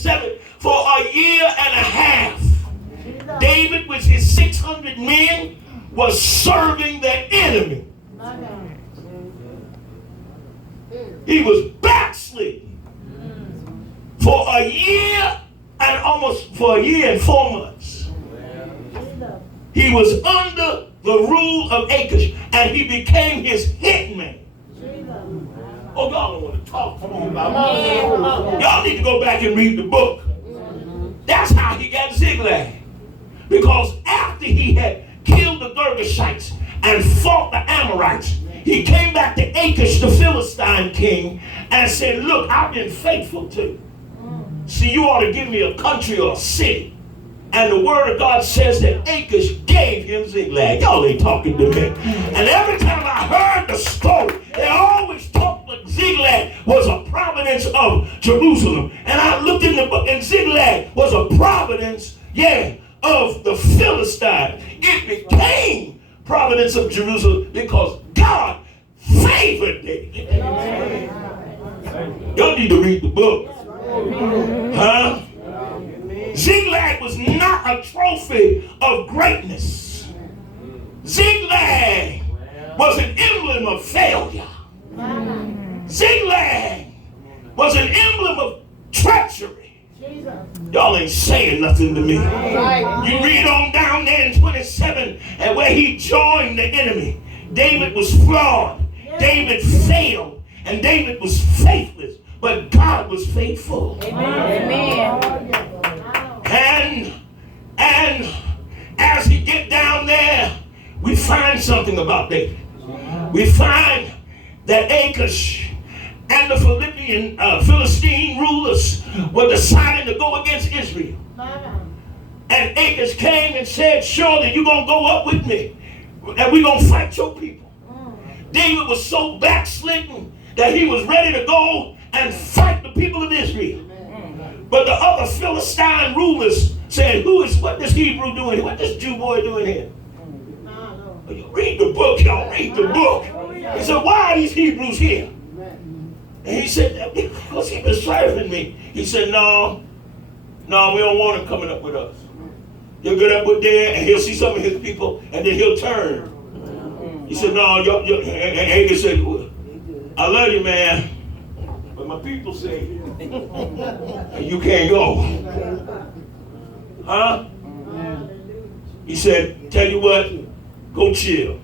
27, for a year and a half, David with his 600 men was serving the enemy. He was backslidden for a year and 4 months. He was under the rule of Achish, and he became his hitman. Oh, y'all don't want to talk. Come on, about y'all need to go back and read the book. That's how he got ziglag. Because after he had killed the Girgashites and fought the Amorites, he came back to Achish, the Philistine king, and said, look, I've been faithful to you. See, you ought to give me a country or a city. And the word of God says that Achish gave him ziglag. Y'all ain't talking to me. And every time I heard the story, they always talked like Ziglag was a province of Jerusalem. And I looked in the book, and Ziglag was a province, of the Philistines. It became province of Jerusalem because God favored David. Y'all need to read the book. Huh? Ziglag was not a trophy of greatness. Ziglag was an emblem of failure. Ziglag was an emblem of treachery. Y'all ain't saying nothing to me. You read on down there in 27, and where he joined the enemy. David was flawed. David failed. And David was faithless. But God was faithful. Amen. And as he get down there, we find something about David. We find that Achish and the Philistine rulers were deciding to go against Israel. And Achish came and said, surely you're going to go up with me, and we're going to fight your people. David was so backslidden that he was ready to go and fight the people of Israel. But the other Philistine rulers said, what this Hebrew doing here? What this Jew boy doing here? Read the book, y'all. Read the book. He said, why are these Hebrews here? And he said, because he been serving me. He said, no, we don't want him coming up with us. He'll get up with there and he'll see some of his people and then he'll turn. He said, no, and Achish said, I love you, man, but my people say you can't go. Huh? He said, tell you what, go chill.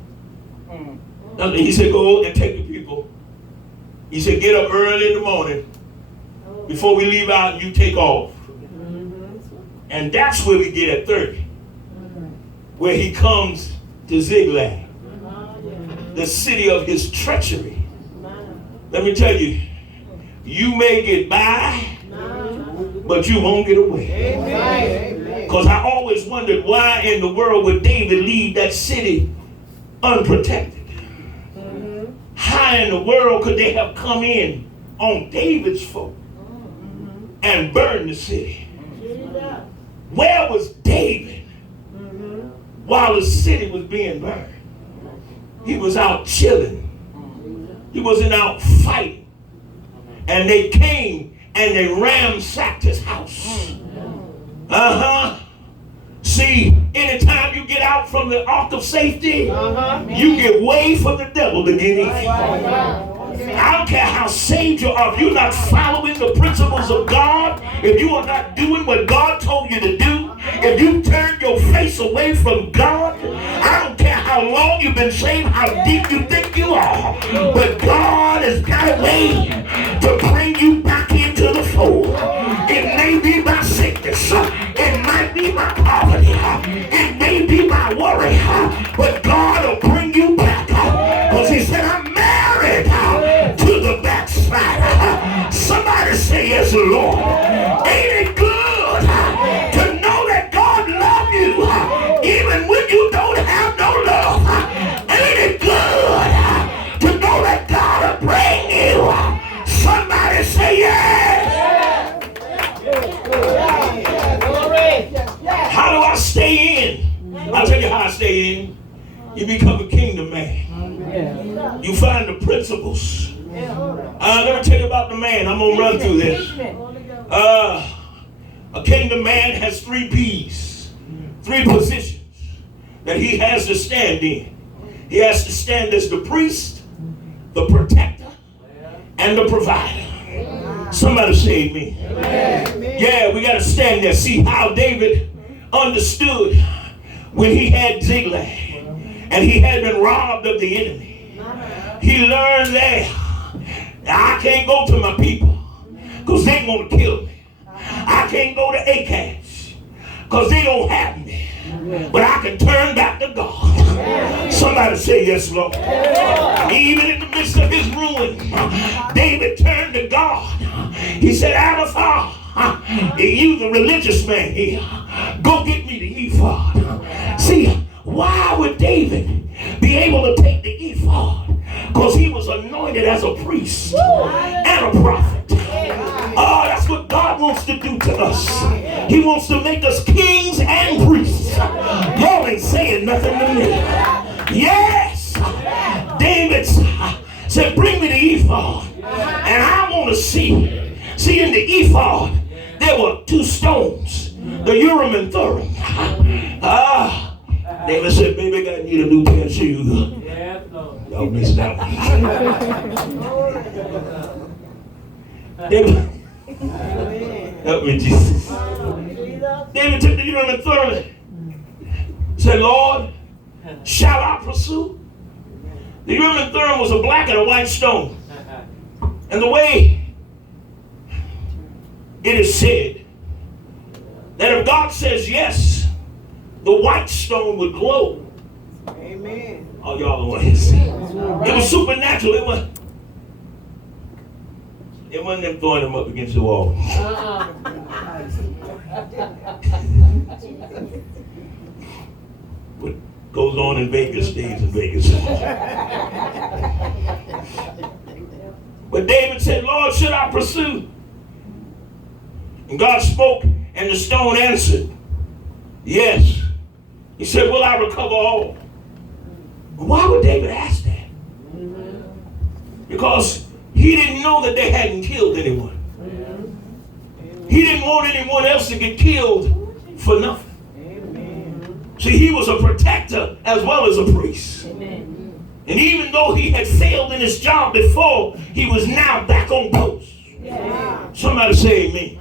He said, go and take the people. He said, get up early in the morning before we leave out and you take off. And that's where we get at 30. Where he comes to Ziglag, the city of his treachery. Let me tell you, you may get by, but you won't get away. Because I always wondered why in the world would David leave that city unprotected? How in the world could they have come in on David's folk and burned the city? Where was David while the city was being burned? He was out chilling. He wasn't out fighting. And they came and they ransacked his house. See, anytime you get out from the ark of safety, you get way from the devil to get in. I don't care how saved you are. If you're not following the principles of God, if you are not doing what God told you to do, if you turn your face away from God, I don't care how long you've been saved, how deep you think you are, but God has got a way to bring you back into the fold. It may be my sickness, it might be my poverty, it may be my worry, but God will bring you back, because he said, I'm married to the backslider. Somebody say yes, Lord. Ain't it good to know that God loves you even when you don't have no love? Ain't it good to know that God will bring you? Somebody say yes. How do I stay in? I'll tell you how I stay in. You become a kingdom man. You find the principles. Let me tell you about the man. I'm going to run through this. A kingdom man has 3 P's, 3 positions that he has to stand in. He has to stand as the priest, the protector, and the provider. Somebody say me. Yeah, we got to stand there. See how David understood when he had ziglag and he had been robbed of the enemy. He learned that I can't go to my people because they want to kill me. I can't go to Acaz because they don't have me. But I can turn back to God. Somebody say yes, Lord. Even in the midst of his ruin, David turned to God. He said, Abba Father, you the religious man here, go get me the ephod. See, why would David be able to take the ephod? Because he was anointed as a priest and a prophet. Oh, that's what God wants to do to us. He wants to make us kings and priests. Y'all ain't saying nothing to me. Yes. David said, bring me the ephod. And I want to see. See, in the ephod, there were 2 stones. The Urim and Thummim. David said, baby, I need a new pair of shoes. Y'all missed that one. David, help me, Jesus. David took the Urim and Thummim. Said, Lord, shall I pursue? The Urim and Thummim was a black and a white stone. And the way it is said that if God says yes, the white stone would glow. Amen. Oh, y'all don't want to see. It was supernatural. It wasn't them throwing them up against the wall. What goes on in Vegas stays in Vegas. But David said, Lord, should I pursue? And God spoke, and the stone answered, yes. He said, will I recover all? Why would David ask that? Because he didn't know that they hadn't killed anyone. He didn't want anyone else to get killed for nothing. See, he was a protector as well as a priest. And even though he had failed in his job before, he was now back on post. Somebody say amen.